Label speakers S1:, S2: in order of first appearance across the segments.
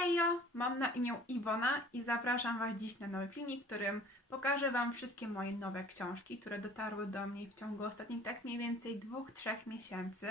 S1: Hejo, mam na imię Iwona i zapraszam Was dziś na nowy filmik, w którym pokażę Wam wszystkie moje nowe książki, które dotarły do mnie w ciągu ostatnich tak mniej więcej dwóch, trzech miesięcy.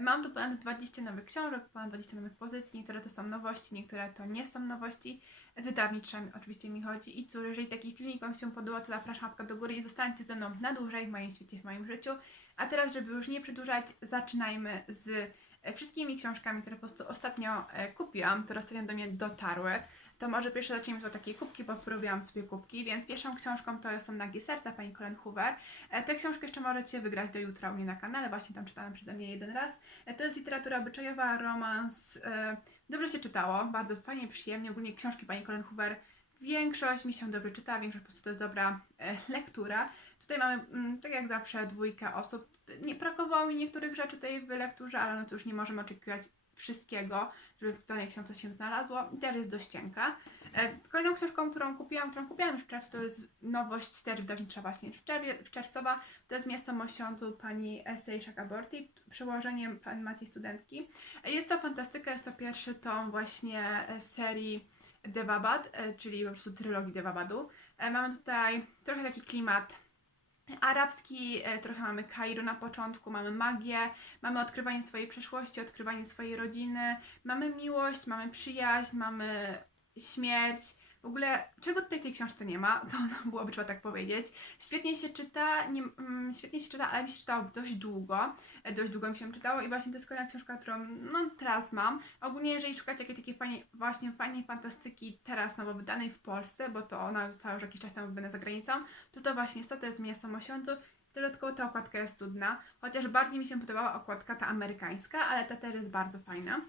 S1: Mam tu ponad 20 nowych książek, ponad 20 nowych pozycji, niektóre to są nowości, niektóre to nie są nowości. Z wydawniczym oczywiście mi chodzi. I cóż, jeżeli taki filmik Wam się podoba, to zapraszam łapkę do góry i zostańcie ze mną na dłużej w moim świecie, w moim życiu. A teraz, żeby już nie przedłużać, zaczynajmy z wszystkimi książkami, które po prostu ostatnio e, kupiłam, które ostatnio do mnie dotarły. To może pierwsze zacznijmy od takiej kubki, bo porobiłam sobie kubki, więc pierwszą książką to są Nagie Serca pani Colin Hoover. E, Tę książkę jeszcze możecie wygrać do jutra u mnie na kanale, właśnie tam czytałam przeze mnie jeden raz. E, To jest literatura obyczajowa, romans, e, dobrze się czytało, bardzo fajnie, przyjemnie, ogólnie książki pani Colin Hoover Większość mi się dobrze czyta, większość po prostu to jest dobra e, lektura. Tutaj mamy, mm, tak jak zawsze, dwójkę osób. Nie brakowało mi niektórych rzeczy tutaj w lekturze, ale no już nie możemy oczekiwać wszystkiego, żeby w danej książce się znalazło. I też jest dość cienka. E, kolejną książką, którą kupiłam, którą kupiłam już wcześniej, to jest nowość też wydawnicza właśnie w, czerwie, w czerwcowa. To jest Miasto Mosiądzu pani Essay Shakaborty, przełożeniem pan Maciej Studencki. E, Jest to fantastyka, jest to pierwszy tom właśnie e, serii Devabad, e, czyli po prostu trylogii Devabadu. E, Mamy tutaj trochę taki klimat arabski, e, trochę mamy Kairo na początku, mamy magię, mamy odkrywanie swojej przeszłości, odkrywanie swojej rodziny, mamy miłość, mamy przyjaźń, mamy śmierć. W ogóle, czego tutaj w tej książce nie ma, to no, byłoby trzeba tak powiedzieć. Świetnie się czyta, nie, mm, świetnie się czyta, ale mi się czytało dość długo. E, Dość długo mi się czytało i właśnie to jest kolejna książka, którą no, teraz mam. Ogólnie, jeżeli szukacie jakiejś takiej fajnej, właśnie fajnej fantastyki teraz nowo wydanej w Polsce, bo to ona została już jakiś czas temu wydana za granicą, to to właśnie jest to, to jest Miasto Mosiądzu. Dodatkowo ta okładka jest cudna, chociaż bardziej mi się podobała okładka ta amerykańska, ale ta też jest bardzo fajna.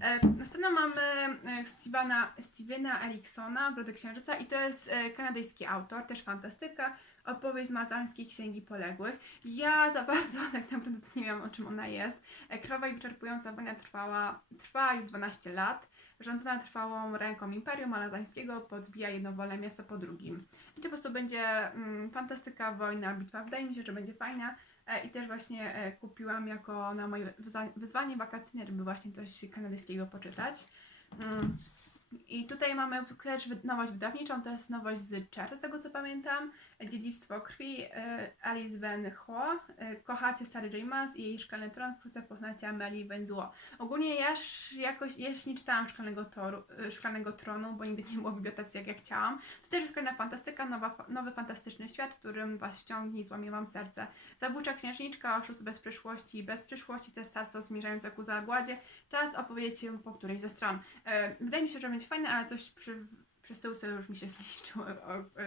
S1: E, Następną mamy e, Stevena, Stevena Eriksona, Brody Księżyca i to jest e, kanadyjski autor, też fantastyka, opowieść z Maltańskiej Księgi Poległych. Ja za bardzo tak naprawdę nie wiem o czym ona jest. Krwawa i wyczerpująca wojna trwała, trwa już 12 lat. Rządzona trwałą ręką Imperium Malazańskiego podbija jedno wolne miasto po drugim. I to po prostu będzie mm, fantastyka, wojna, bitwa. Wydaje mi się, że będzie fajna. E, I też właśnie e, kupiłam jako na moje wyzwanie wakacyjne, żeby właśnie coś kanadyjskiego poczytać. Mm. I tutaj mamy też nowość wydawniczą, to jest nowość z czerwca, z tego co pamiętam. Dziedzictwo krwi, e, Alice Van Ho. E, Kochacie Stary James i jej szklany tron, wkrótce poznacie Amelie Wenzło. Ogólnie ja jakoś, ja jeszcze nie czytałam szklanego, toru, e, szklanego tronu, bo nigdy nie było bibliotece jak ja chciałam. To też jest kolejna fantastyka, nowa, nowy fantastyczny świat, w którym was wciągnie i złamie wam serce. Zabójcza księżniczka, oszust bez przyszłości, bez przyszłości, jest serce zmierzające ku zagładzie. Czas opowiedzieć się po którejś ze stron. Wydaje mi się, że będzie fajne, ale coś przy przesyłce już mi się zniszczył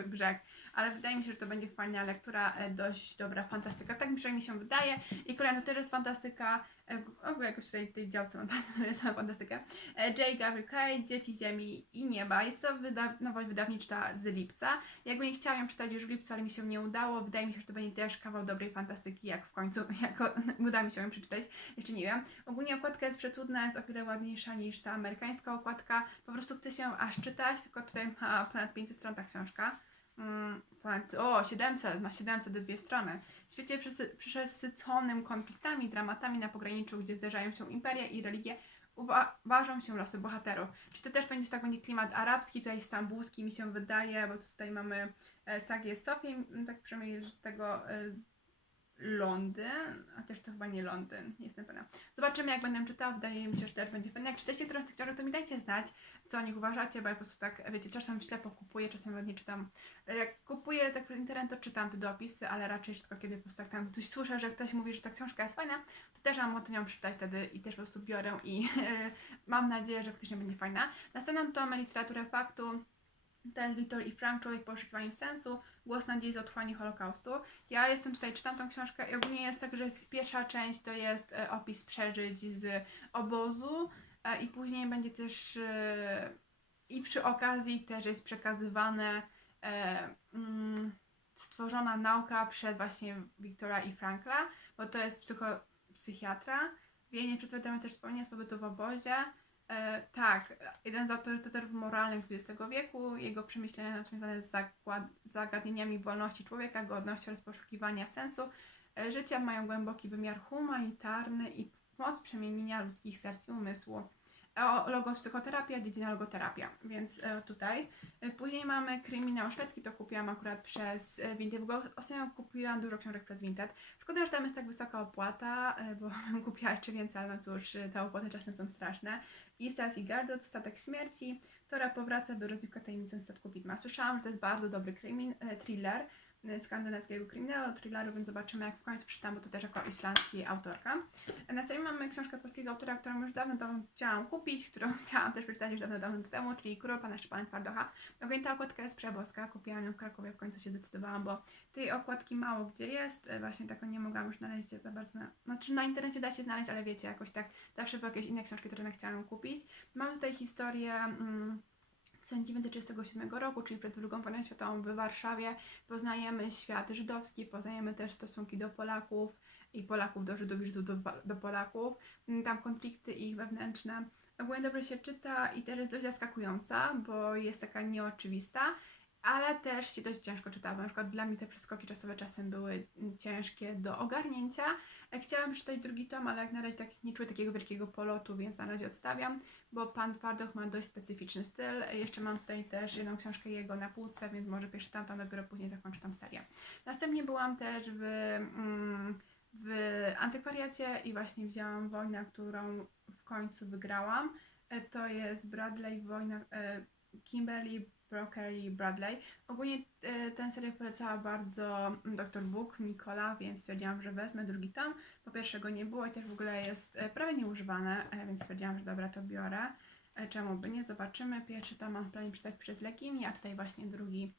S1: brzeg, ale wydaje mi się, że to będzie fajna lektura, e, dość dobra fantastyka. Tak mi przynajmniej się wydaje. I kolejna to też jest fantastyka. E, w ogóle jakoś tutaj tej działce teraz fantastykę. E, J. Gabriel Kay, Dzieci Ziemi i Nieba. Jest to wyda nowość wydawnicza z lipca. Jakby nie chciałam ją czytać już w lipcu, ale mi się nie udało. Wydaje mi się, że to będzie też kawał dobrej fantastyki, jak w końcu jako, uda mi się ją przeczytać. Jeszcze nie wiem. Ogólnie okładka jest przecudna, jest o wiele ładniejsza niż ta amerykańska okładka. Po prostu chce się aż czytać, tylko tutaj ma ponad 500 stron ta książka. Mm, o, 700, ma 700 dwie strony. W świecie przesy- przesyconym konfliktami, dramatami na pograniczu, gdzie zderzają się imperia i religie, uwa- ważą się losy bohaterów. Czyli to też będzie tak będzie klimat arabski, tutaj stambulski mi się wydaje, bo tutaj mamy e, Sagię tak przynajmniej z tego e, Londyn, też to chyba nie Londyn, nie jestem pewna. Zobaczymy jak będę czytała, wydaje mi się, że też będzie fajne. Jak czytacie którąś z tych książek, to mi dajcie znać, co o nich uważacie, bo ja po prostu tak, wiecie, czasem ślepo kupuję, czasem nawet nie czytam. Jak kupuję tak przez internet, to czytam te dopisy, ale raczej rzadko kiedy po prostu tak tam coś słyszę, że ktoś mówi, że ta książka jest fajna, to też mam ochotę ją przeczytać wtedy i też po prostu biorę i mam nadzieję, że faktycznie będzie fajna. Następną to literaturę faktu. Jest Wiktor i Frank, Człowiek w sensu, Głos nadziei z otchłani Holokaustu. Ja jestem tutaj, czytam tą książkę i ogólnie jest tak, że jest pierwsza część to jest e, opis przeżyć z obozu e, i później będzie też e, i przy okazji też jest przekazywane mm, stworzona nauka przez właśnie Wiktora i Frankla, bo to jest psycho, psychiatra. Wienie przedstawiamy też wspomnienia z pobytu w obozie. E, tak, jeden z autorytetów moralnych XX wieku, jego przemyślenia związane z zagadnieniami wolności człowieka, godności oraz poszukiwania sensu e, życia mają głęboki wymiar humanitarny i moc przemienienia ludzkich serc i umysłu. O logo psychoterapia, dziedzina logoterapia, więc e, tutaj. E, Później mamy kryminał szwedzki, to kupiłam akurat przez e, Vinted, bo ostatnio kupiłam dużo książek przez Vinted. Szkoda, że tam jest tak wysoka opłata, bo bym kupiła jeszcze więcej, ale no cóż, te opłaty czasem są straszne. I Stas Gardot, Statek Śmierci, która powraca do rozdziałka tajemnicy statku widma. Słyszałam, że to jest bardzo dobry krymin, thriller skandynawskiego kryminalu, thrilleru, więc zobaczymy jak w końcu przeczytam, bo to też jako islandzki autorka. E, Następnie mamy książkę polskiego autora, którą już dawno, dawno chciałam kupić, którą chciałam też przeczytać już dawno, dawno temu, czyli Król Pana Szczepana Twardocha. Ta okładka jest przeboska, kupiłam ją w Krakowie, w końcu się decydowałam, bo tej okładki mało gdzie jest, e, właśnie taką nie mogłam już znaleźć za bardzo, na, znaczy na internecie da się znaleźć, ale wiecie, jakoś tak zawsze były jakieś inne książki, które chciałam kupić. Mam tutaj historię... Mm, 1937 roku, czyli przed II wojną światową w Warszawie, poznajemy świat żydowski, poznajemy też stosunki do Polaków i Polaków do Żydów i Żydów do, do Polaków, Mm, tam konflikty ich wewnętrzne. Ogólnie dobrze się czyta i też jest dość zaskakująca, bo jest taka nieoczywista, ale też się dość ciężko czyta. Na przykład dla mnie te przeskoki czasowe czasem były ciężkie do ogarnięcia. E, Chciałam przeczytać drugi tom, ale jak na razie tak nie czuję takiego wielkiego polotu, więc na razie odstawiam bo pan Twardoch ma dość specyficzny styl. Jeszcze mam tutaj też jedną książkę jego na półce, więc może pierwszy tamtą, dopiero później zakończę tą serię. Następnie byłam też w, mm, w antykwariacie i właśnie wzięłam wojnę, którą w końcu wygrałam. E, To jest Bradley, wojna e, Kimberly Broccoli Bradley. Ogólnie e, tę serię polecała bardzo Dr. Book, Nikola, więc stwierdziłam, że wezmę drugi tom. Po pierwsze go nie było i też w ogóle jest e, prawie nieużywane, e, więc stwierdziłam, że dobra, to biorę. Czemu by nie? Zobaczymy. Pierwszy tom mam w planie przeczytać przez Lekimi, a tutaj właśnie drugi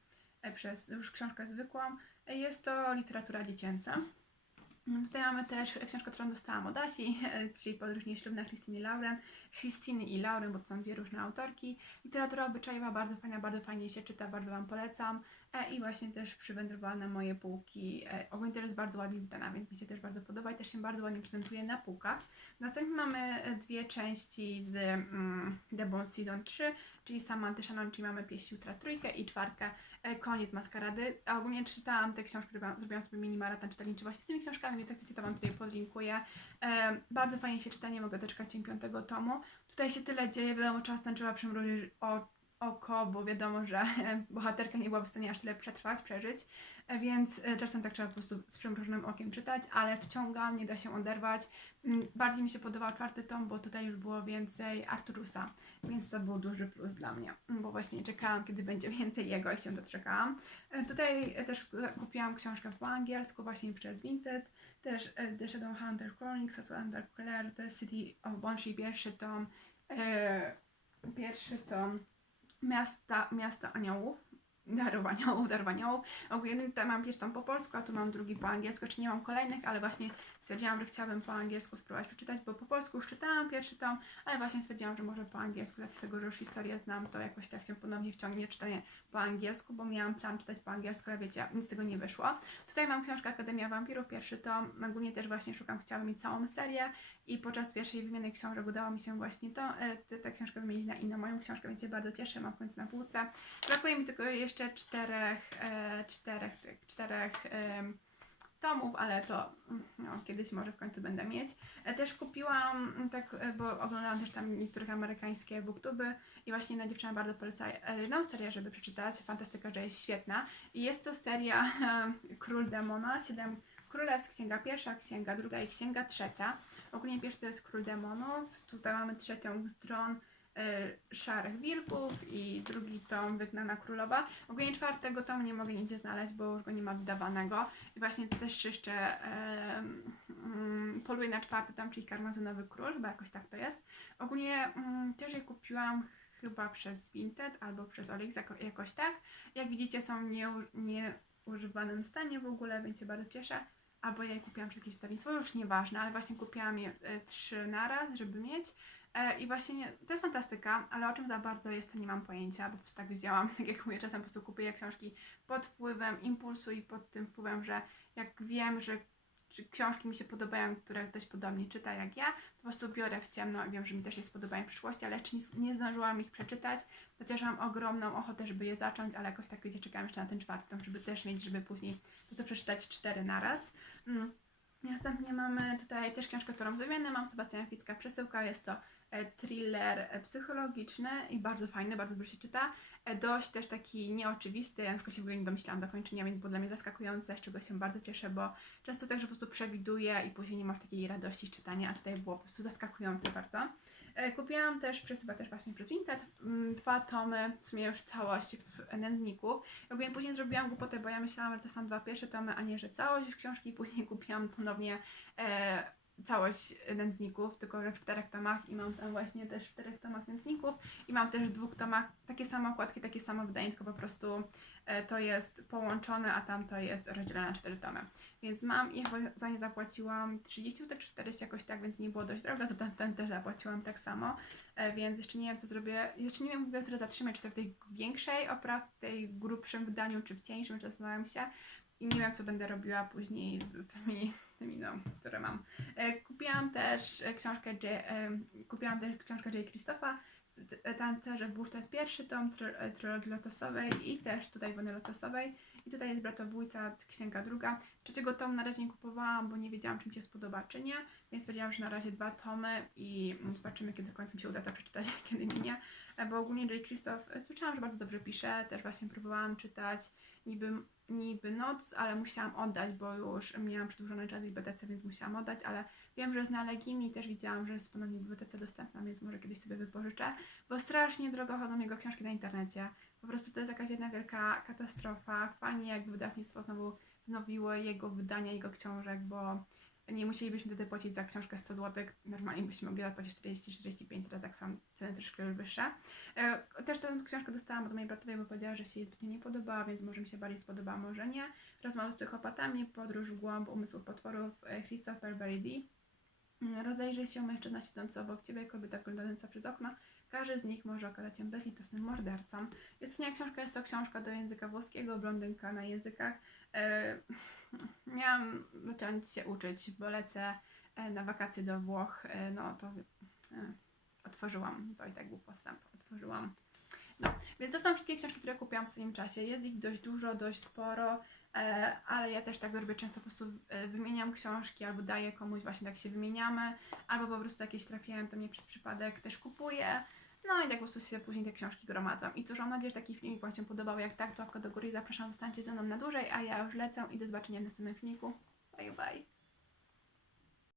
S1: przez już książkę zwykłą. Jest to literatura dziecięca. Mm, Tutaj mamy też książkę, którą dostałam od Asi, czyli Podróż nieślubna Christiny Lauren. Christiny i Lauren, bo to są dwie różne autorki. Literatura obyczajowa, bardzo fajna, bardzo fajnie się czyta, bardzo Wam polecam. E, I właśnie też przywędrowała na moje półki. E, Ogólnie jest bardzo ładnie wydana, więc mi się też bardzo podoba i też się bardzo ładnie prezentuje na półkach. Następnie mamy e, dwie części z mm, The Bone Season 3, czyli Samantha Shannon, czyli mamy pieśń Jutra trójkę i czwartkę e, Koniec Maskarady. A ogólnie czytałam te książki, robiłam, zrobiłam sobie mini maraton czytelniczy właśnie z tymi książkami, więc jak chcecie, to Wam tutaj podlinkuję. Bardzo fajnie się czyta, nie mogę doczekać się piątego tomu. Tutaj się tyle dzieje, wiadomo, czasem trzeba przymrużyć o, oko, bo wiadomo, że bohaterka nie byłaby w stanie aż tyle przetrwać, przeżyć, e, więc e, czasem tak trzeba po prostu z przymrużonym okiem czytać, ale wciąga, nie da się oderwać. Mm, Bardziej mi się podobał czwarty tom, bo tutaj już było więcej Arturusa, więc to był duży plus dla mnie, mm, bo właśnie czekałam, kiedy będzie więcej jego i się doczekałam. E, Tutaj też kupiłam książkę po angielsku właśnie przez Vinted, też The Shadow Hunter Chronicles, Alexander Clare, to jest City of czyli pierwszy tom, pierwszy tom Miasta, Miasta Aniołów, Darów Aniołów, Darów Aniołów. Ogólnie tutaj mam pierwszy tom po polsku, a tu mam drugi po angielsku, czy nie mam kolejnych, ale właśnie stwierdziłam, że chciałabym po angielsku spróbować przeczytać, bo po polsku już czytałam pierwszy tom, ale właśnie stwierdziłam, że może po angielsku, racji tego, że już historię znam, to jakoś tak się ponownie wciągnie czytanie po angielsku, bo miałam plan czytać po angielsku, ale wiecie, nic z tego nie wyszło. Tutaj mam książkę Akademia Wampirów, pierwszy tom, ogólnie też właśnie szukam, chciałabym mieć całą serię i podczas pierwszej wymiany książek udało mi się właśnie to, e, ta książka wymienić na inną moją książkę, więc się bardzo cieszę, mam w końcu na półce. Brakuje mi tylko jeszcze czterech, e, czterech, czterech tomów, ale to no, kiedyś może w końcu będę mieć. E, też kupiłam, mm, tak, bo oglądałam też tam niektóre amerykańskie booktuby i właśnie jedna dziewczyna bardzo poleca jedną serię, żeby przeczytać. Fantastyka, że jest świetna. I jest to seria Król Demona, 7 Królestw, księga pierwsza, księga druga i księga trzecia. Ogólnie pierwszy to jest król demonów, tutaj mamy trzecią stron y, szarych wilków i drugi tom Wygnana Królowa. Ogólnie czwartego tomu nie mogę nigdzie znaleźć, bo już go nie ma wydawanego. I właśnie też jeszcze y, y, mm, poluję na czwarty tom, czyli Karmazynowy Król, chyba jakoś tak to jest. Ogólnie y, też je kupiłam chyba przez Vinted albo przez Olix, jako, jakoś tak. Jak widzicie są w nie, nieużywanym stanie w ogóle, więc się bardzo cieszę. Albo ja je kupiłam przez jakieś wydawnictwo, już nieważne, ale właśnie kupiłam je e, trzy naraz, żeby mieć. E, I właśnie nie, to jest fantastyka, ale o czym za bardzo jest, to nie mam pojęcia, bo po prostu tak wzięłam, tak jak mówię, czasem po prostu kupuję książki pod wpływem impulsu i pod tym wpływem, że jak wiem, że czy książki mi się podobają, które ktoś podobnie czyta jak ja, to po prostu biorę w ciemno i wiem, że mi też się spodobają w przyszłości, ale jeszcze nie, nie zdążyłam ich przeczytać, chociaż mam ogromną ochotę, żeby je zacząć, ale jakoś tak wiecie, czekam jeszcze na ten czwarty żeby też mieć, żeby później po prostu przeczytać cztery naraz. Mm. Następnie mamy tutaj też książkę, którą z wymiany mam, Sebastiana Ficka Przesyłka, jest to e, thriller e, psychologiczny i bardzo fajny, bardzo dobrze się czyta. E, Dość też taki nieoczywisty, ja na przykład się w ogóle nie domyślałam do kończenia, więc było dla mnie zaskakujące, z czego się bardzo cieszę, bo często tak, że po prostu przewiduję i później nie masz takiej radości z czytania, a tutaj było po prostu zaskakujące bardzo. E, Kupiłam też, przez chyba też właśnie przez Vinted, mm, dwa tomy, w sumie już całość w- nędzników. I ogólnie później zrobiłam głupotę, bo ja myślałam, że to są dwa pierwsze tomy, a nie, że całość już książki później kupiłam ponownie e, całość nędzników, tylko że w czterech tomach i mam tam właśnie też w czterech tomach nędzników i mam też w dwóch tomach takie same okładki, takie samo wydanie, tylko po prostu e, to jest połączone, a tam to jest rozdzielone na cztery tomy. Więc mam chyba za nie zapłaciłam 30 tak czy 40 jakoś tak, więc nie było dość drogo, za ten, ten też zapłaciłam tak samo, e, więc jeszcze nie wiem co zrobię, jeszcze nie wiem w ogóle, zatrzymać, czy to w tej większej opraw, w tej grubszym wydaniu, czy w cieńszym, czy zastanawiam się i nie wiem co będę robiła później z tymi, tymi no, które mam. E, kupiłam też e, książkę J, e, kupiłam też książkę J. Christopha, Tancerze Burz to jest pierwszy tom try, e, trylogii lotosowej i też tutaj Wony Lotosowej. I tutaj jest Bratobójca, księga druga. Trzeciego tomu na razie nie kupowałam, bo nie wiedziałam, czy mi się spodoba, czy nie. Więc powiedziałam, że na razie dwa tomy i zobaczymy, kiedy w końcu mi się uda to przeczytać, kiedy minie. E, Bo ogólnie J. E, słyszałam, że bardzo dobrze pisze. Też właśnie próbowałam czytać niby, niby noc, ale musiałam oddać, bo już miałam przedłużony czas w bibliotece, więc musiałam oddać, ale wiem, że jest na Legimi też widziałam, że jest ponownie w bibliotece dostępna, więc może kiedyś sobie wypożyczę, bo strasznie drogo chodzą jego książki na internecie. Po prostu to jest jakaś jedna wielka katastrofa. Fajnie jakby wydawnictwo znowu wznowiło jego wydania, jego książek, bo nie musielibyśmy wtedy płacić za książkę 100 zł. Normalnie byśmy mogli zapłacić 40-45, teraz jak są ceny troszkę już wyższe. E, Też tę książkę dostałam od mojej bratowej, bo powiedziała, że się jej nie podobała, więc może mi się bardziej spodoba, może nie. Rozmowy z psychopatami, podróż w głąb umysłów potworów, e, Christopher Berry Mm, Rozejrzyj się mężczyzna siedzący obok ciebie, kobieta wyglądająca przez okno. Każdy z nich może okazać się bezlitosnym mordercą. Ostatnia książka jest to książka do języka włoskiego, blondynka na językach. E, miałam zacząć się uczyć, bo lecę e, na wakacje do Włoch, e, no to otworzyłam, to i tak był postęp, otworzyłam. No, więc to są wszystkie książki, które kupiłam w swoim czasie. Jest ich dość dużo, dość sporo, ale ja też tak robię często po prostu wymieniam książki albo daję komuś właśnie tak się wymieniamy, albo po prostu jakieś trafiają do mnie przez przypadek, też kupuję. No i tak po prostu się później te książki gromadzą. I cóż, mam nadzieję, że taki filmik Wam się podobał. Jak tak, to łapka do góry zapraszam, zostańcie ze mną na dłużej, a ja już lecę i do zobaczenia w następnym filmiku. Bye bye!